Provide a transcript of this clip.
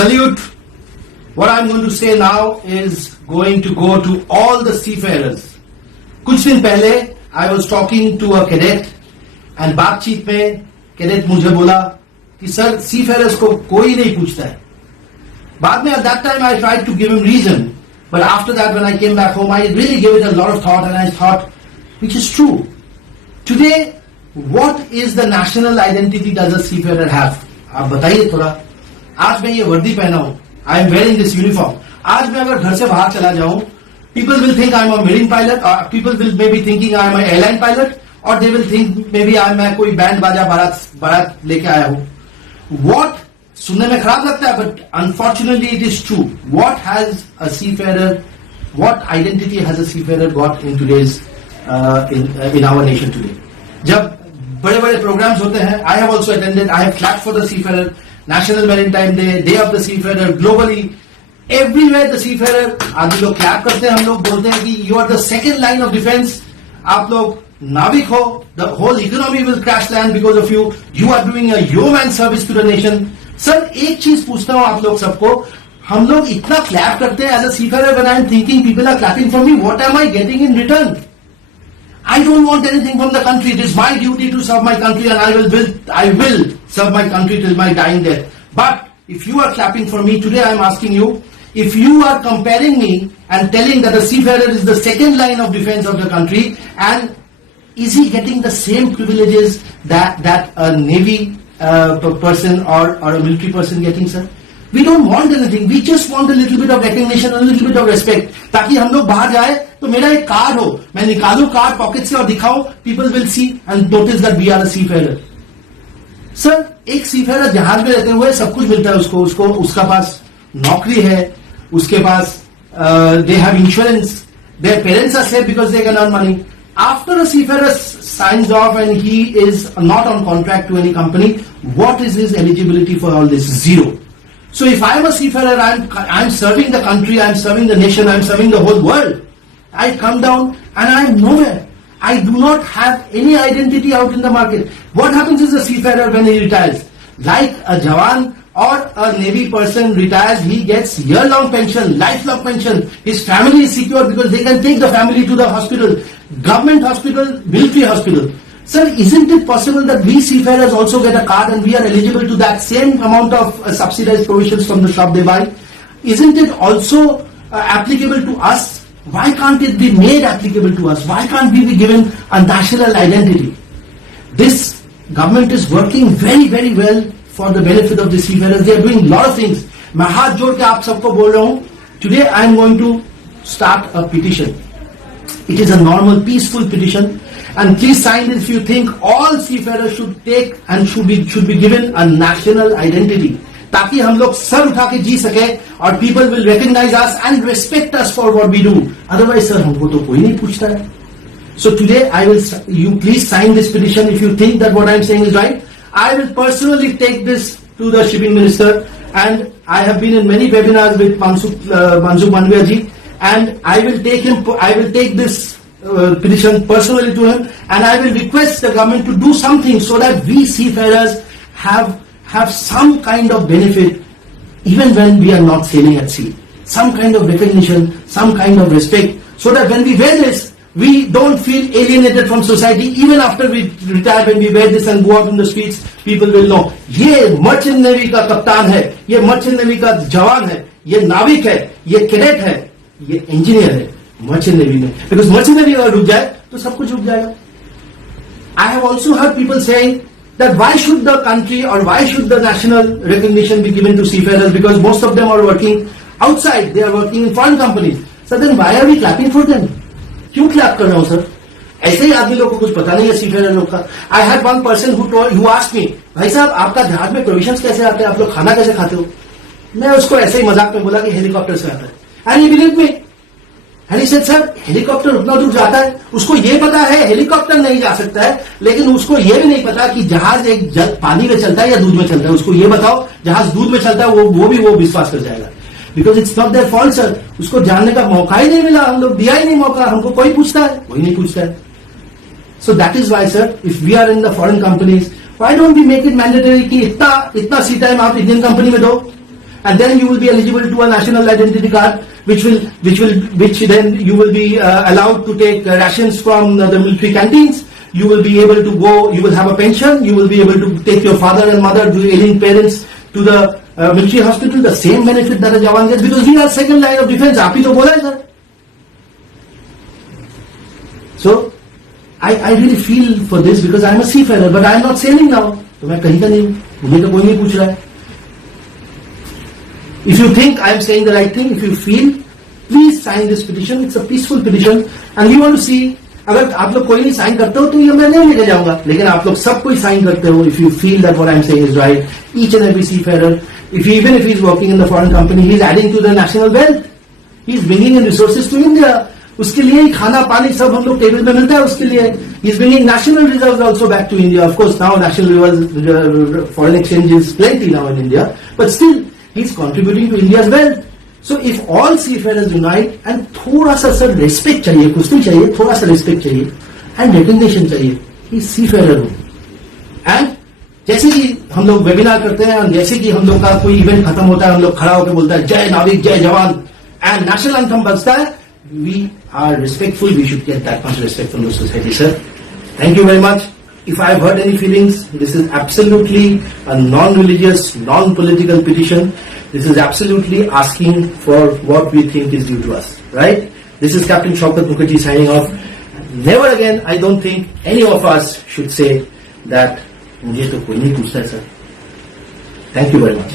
Salute. What I'm going to say now is going to go to all the seafarers. कुछ दिन पहले I was talking to a cadet and बातचीत में cadet मुझे बोला कि सर seafarers को कोई नहीं पूछता है. बाद में at that time I tried to give him reason, but after that when I came back home I really gave it a lot of thought and I thought, which is true. Today, what is the national identity does a seafarer have? आप बताइए थोड़ा. आज मैं ये वर्दी पहना हूं. I am wearing this uniform. आज मैं अगर घर से बाहर चला जाऊं, people will think I am a marine pilot, or people will maybe thinking I am an airline pilot, or they will think maybe I am कोई बैंड बाजा बारात लेके आया हूं. What सुनने में खराब लगता है, but unfortunately it is true. What has a seafarer, what identity has a seafarer got in today's in our nation today? जब बड़े-बड़े programs होते हैं, I have also attended. I have clapped for the seafarer. National Maritime Day, Day of the Seafarer, globally, everywhere the seafarer, आदि लोग clap करते हैं, हम लोग बोलते हैं कि you are the second line of defense. आप लोग नाविक हो, the whole economy will crash land because of you. You are doing a yeoman service to the nation. Sir एक चीज पूछता हूं आप लोग सबको, हम लोग इतना clap करते हैं as a seafarer when I am thinking people are clapping for me, what am I getting in return? I don't want anything from the country. It is my duty to serve my country, and I will serve my country till my dying death. But if you are clapping for me today, I am asking you, if you are comparing me and telling that the seafarer is the second line of defense of the country, and is he getting the same privileges that a navy person or a military person getting, sir? We don't want anything. We just want a little bit of recognition, a little bit of respect. ताकि हम लोग बाहर जाए तो मेरा एक card हो, मैं निकालूं कार्ड पॉकेट से और दिखाऊं, people will see and notice that we are a seafarer. Sir एक सीफेरर जहाज में रहते हुए सब कुछ मिलता है उसको उसका पास नौकरी है, उसके पास they have insurance, their parents are safe because they can earn money. After a seafarer signs off and he is not on contract to any company, what is his eligibility for all this? Zero. So if I am a seafarer, I am serving the country, I am serving the nation, I am serving the whole world. I come down and I am nowhere. I do not have any identity out in the market. What happens is a seafarer when he retires, like a Jawan or a Navy person retires, he gets year-long pension, lifelong pension. His family is secure because they can take the family to the hospital, government hospital, military hospital. Sir, isn't it possible that we seafarers also get a card and we are eligible to that same amount of subsidized provisions from the shop they buy? Isn't it also applicable to us? Why can't it be made applicable to us? Why can't we be given a national identity? This government is working very, very well for the benefit of the seafarers. They are doing a lot of things. मैं हाथ जोड़ के आप सबको बोल रहा हूँ. Today I am going to start a petition. It is a normal, peaceful petition. And please sign it if you think all seafarers should take and should be given a national identity, ताकि हम लोग sir उठा के जी सके और people will recognize us and respect us for what we do. Otherwise, sir, हमको तो कोई नहीं पूछता है. So today, you please sign this petition if you think that what I am saying is right. I will personally take this to the shipping minister, and I have been in many webinars with Mansukh Mandaviya ji, and I will take this petition personally to him, and I will request the government to do something so that we seafarers have some kind of benefit even when we are not sailing at sea. Some kind of recognition, some kind of respect, so that when we wear this, we don't feel alienated from society. Even after we retire, when we wear this and go out in the streets, people will know, ये merchant navy का कप्तान है, ये merchant navy का जवान है, ये नाविक है, ये cadet है, ये engineer है. Merchant Navy में, because Merchant Navy अगर रुक जाए तो सब कुछ रुक जाएगा. I have also heard people saying that why should the country or why should the national recognition be given to seafarers, because most of them are working outside, they are working in foreign companies. So then why are we clapping for them? क्यों clap कर रहा हूँ sir? ऐसे ही आदमी लोग को कुछ पता नहीं है seafarer लोग का. I had one person who asked me, भाई साहब आपका जहाज में provisions कैसे आते हैं, आप लोग खाना कैसे खाते हो? मैं उसको ऐसे ही मजाक में बोला कि हेलीकॉप्टर से आता है. And he believed me. And he said, sir helicopter उतना दूर जाता है, उसको ये पता है हेलीकॉप्टर नहीं जा सकता है, लेकिन उसको ये भी नहीं पता कि जहाज पानी में चलता है या दूध में चलता है. उसको ये बताओ जहाज दूध में चलता है, वो विश्वास कर जाएगा. Because it's not their fault sir. उसको जानने का मौका ही नहीं मिला, हम लोग दिया ही नहीं मौका. हमको कोई पूछता है? कोई नहीं पूछता है. So that is why sir, if we are in the foreign companies, why don't we make it mandatory कि इतना सी टाइम आप इंडियन कंपनी में दो. and then you will be eligible to a national identity card, which then you will be allowed to take rations from the military canteens. You will be able to go. You will have a pension. You will be able to take your father and mother, your ailing parents, to the military hospital. The same benefit that a Jawan gets, because we are second line of defense. आप ही तो बोला है sir. So I really feel for this because I am a seafarer, but I am not sailing now. तो मैं कहीं का नहीं हूँ, मुझे तो कोई नहीं पूछ रहा है. If you think I am saying the right thing, if you feel, please sign this petition. It's a peaceful petition, and we want to see. अगर आप लोग कोई नहीं साइन करते हो तो ये मैं नहीं लेके जाऊंगा, लेकिन आप लोग सब कोई साइन करते हो. If you feel that what I am saying is right, each and every seafarer, even if he is working in the foreign company, he is adding to the national wealth. He is bringing in resources to India. उसके लिए ही खाना पानी सब हम लोग table में मिलता है उसके लिए. He is bringing national reserves also back to India. Of course, now national reserves, foreign exchange is plenty now in India, but still he is contributing to India's wealth. So if all seafarers unite and थोड़ा सा sir respect चाहिए, कुछ नहीं चाहिए, थोड़ा सा respect चाहिए and recognition चाहिए कि सीफेरर हूं. एंड जैसे कि हम लोग वेबिनार करते हैं, जैसे कि हम लोग का कोई इवेंट खत्म होता है, हम लोग खड़ा होकर बोलता है जय नाविक जय जवान एंड नेशनल एंथम बजता है, we are respectful. We should get that much respect from the society, sir. Thank you very much. If I have hurt any feelings, this is absolutely a non-religious, non-political petition. This is absolutely asking for what we think is due to us, right? This is Captain Shaukat Mukherjee signing off. Never again, I don't think any of us should say that मुझे तो कोई नहीं पूछता है, sir. Thank you very much.